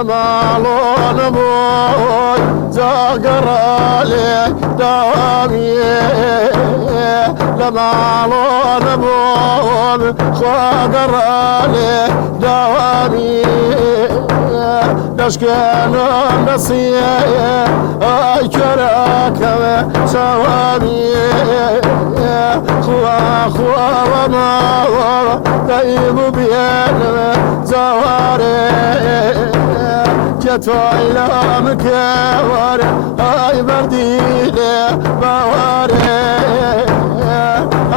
لمالون بوي زاقرالي دوامي لمالون بوي خاقرالي دوامي دشكن نصيه اي كراك سوامي خوا وما طيب بين زواري جتويلا مكواري اي برديلي بواري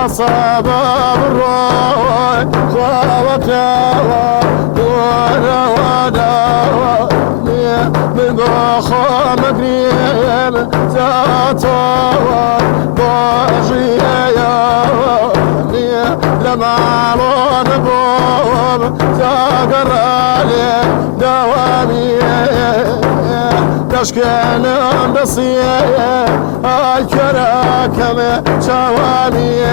اصاب الروح وكوا وانا من بخا مقريم زاتوا باجيه لمالون بوم زاقرالي دوامي دشكن نصيه الكراكم شوامي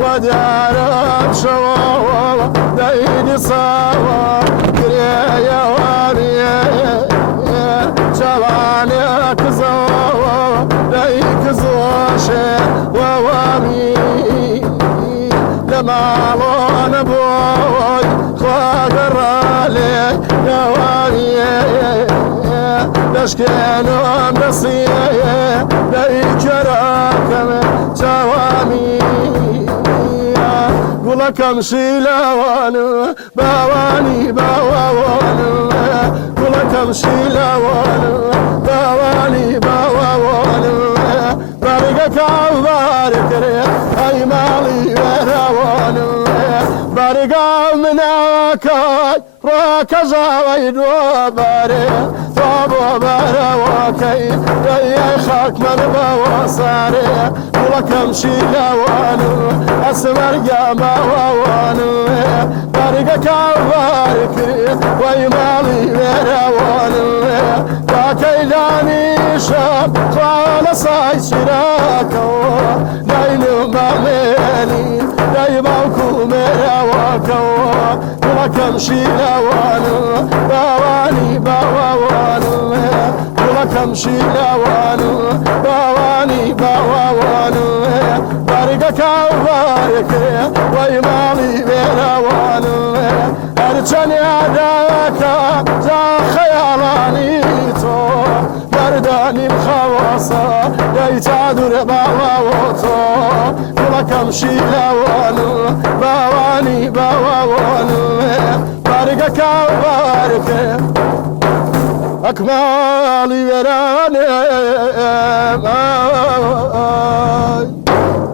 ودارم شوا دايدي صوا كريا وامي شوانك زوا دايك زوشي ووامي لمالون بوي خاقرالي دوامي دشكن نصيه دايكراكم شوامي قولكم شيلوانو باواني باوانو قولكم شيلوانو باواني باوانو بارقك عبارك اي مالي وراوانو بارقا مناكاي راكا زاويد وباري طابو باراوكي ريخاك من بوصاري ولكم شيلوانو اسمر جاما ووانو بارقك عبارك ويمالي وراوانو باكيداني شاب خالص اي شراكو داينو ماميني دايماكو مراوكو ولكم شيلوانو باواني باوانو ولكم شيلوانو باواني باوانو بارقك وبارك ويمالي بيراوانو ارجعني عداك زا خيالاني تو برداني مخواصا يتعذر باواتو ولكم شيلوانو باواني باوانو بارقك وبارك أكمالي وراني